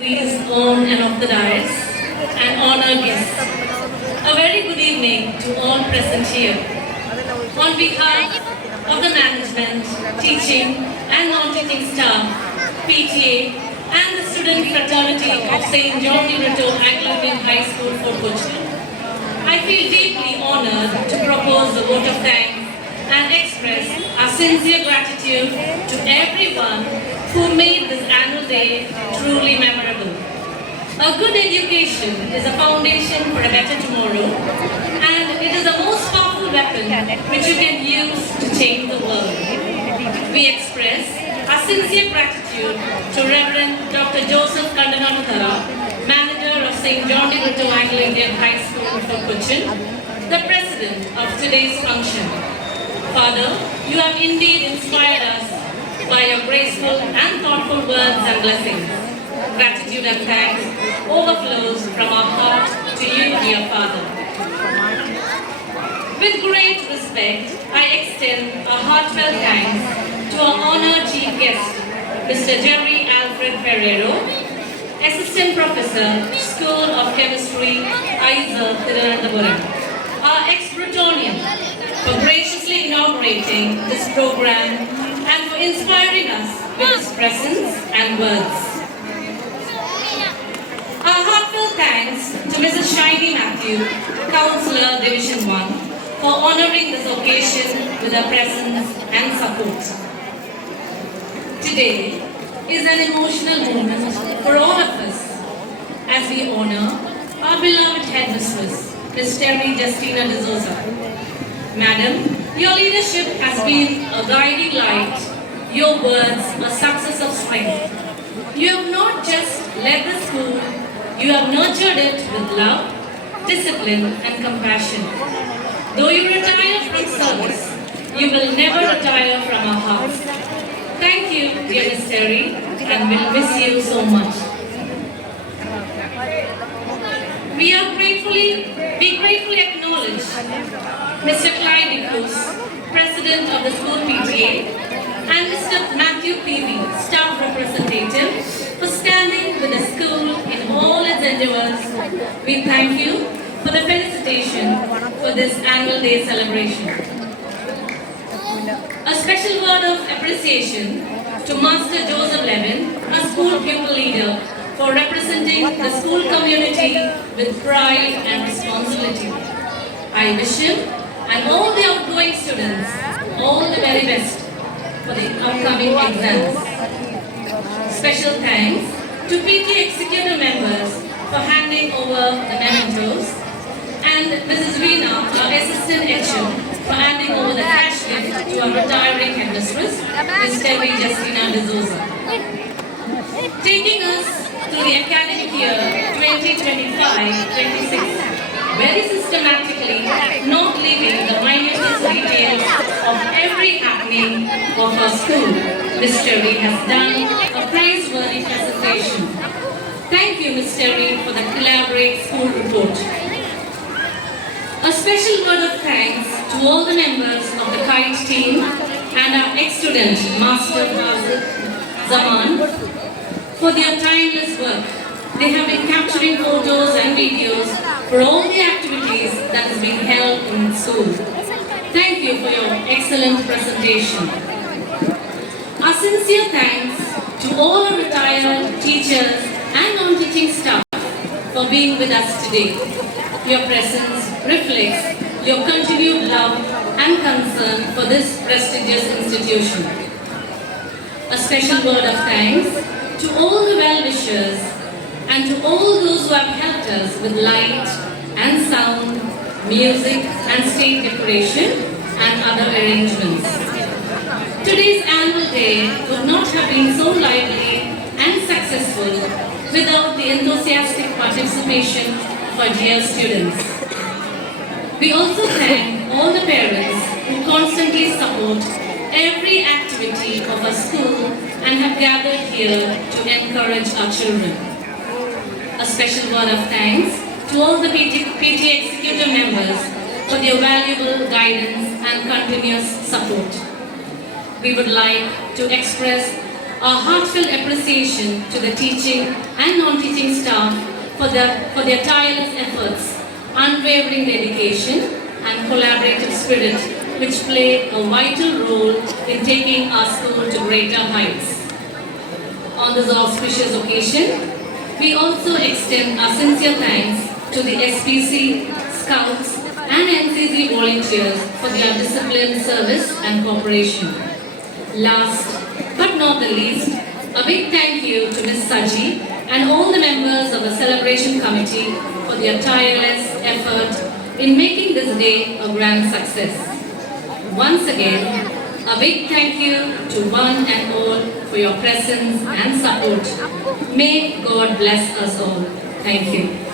Please on and off the dais and honored guests. A very good evening to all present here. On behalf of the management, teaching and non-teaching staff, PTA and the student fraternity of St. John de Brito Anglican High School for Cochin, I feel deeply honored to propose the vote of thanks and express our sincere gratitude to everyone who made this annual day truly memorable. A good education is a foundation for a better tomorrow, and it is the most powerful weapon which you can use to change the world. We express our sincere gratitude to Reverend Dr. Joseph Kandananathara, Manager of St. John de Brito Anglican High School for Cochin, the President of today's function. Father, you have indeed inspired us by your graceful and thoughtful words and blessings. Gratitude and thanks overflows from our heart to you, dear Father. With great respect, I extend a heartfelt thanks to our honored chief guest, Mr. Jerry Alfred Ferrero, Assistant Professor, School of Chemistry, ISA, Thiruvananthapuram, our ex-Bretonian, for graciously inaugurating this program and for inspiring us with his presence and words. Our heartfelt thanks to Mrs. Shiny Matthew, Councillor Division 1, for honouring this occasion with her presence and support. Today is an emotional moment for all of us as we honour our beloved headmistress, Ms. Terry Justina D'Souza. Madam, your leadership has been a guiding light, your words a success of strength. You have not just led the school, you have nurtured it with love, discipline and compassion. Though you retire from service, you will never retire from our hearts. Thank you, dear Ms. Terry, and we'll miss you so much. We gratefully acknowledge Mr. Clyde Nickus, President of the school PTA, and Mr. Matthew Peavy, staff representative, for standing with the school in all its endeavors. We thank you for the felicitation for this annual day celebration. A special word of appreciation to Master Joseph Levin, a school pupil leader, for representing the school community with pride and responsibility. I wish him and all the outgoing students all the very best for the upcoming exams. Special thanks to PT executive members for handing over the mementos, and Mrs. Veena, our assistant HM, for handing over the cash gift to our retiring headmistress, Ms. Terry Justina D'Souza. Taking us to the academic year 2025-26, very systematically, not leaving the minutest details of every happening of our school, Ms. Terry has done a praiseworthy presentation. Thank you, Ms. Terry, for the Collaborate School Report. A special word of thanks to all the members of the KITE team and our ex-student, Master Zaman, for their timeless work. They have been capturing photos and videos for all the activities that has been held in school. Thank you for your excellent presentation. Our sincere thanks to all our retired teachers and non-teaching staff for being with us today. Your presence reflects your continued love and concern for this prestigious institution. A special word of thanks to all the well-wishers and to all those who have helped us with light and sound, music and stage decoration and other arrangements. Today's annual day would not have been so lively and successful without the enthusiastic participation of our dear students. We also thank all the parents who constantly support every activity of our school and have gathered here to encourage our children. A special word of thanks to all the PTA executive members for their valuable guidance and continuous support. We would like to express our heartfelt appreciation to the teaching and non-teaching staff for their tireless efforts, unwavering dedication, and collaborative spirit, which play a vital role in taking our school to greater heights. On this auspicious occasion, we also extend our sincere thanks to the SPC, Scouts, and NCC volunteers for their disciplined service and cooperation. Last but not the least, a big thank you to Ms. Saji and all the members of the celebration committee for their tireless effort in making this day a grand success. Once again, a big thank you to one and all for your presence and support. May God bless us all. Thank you.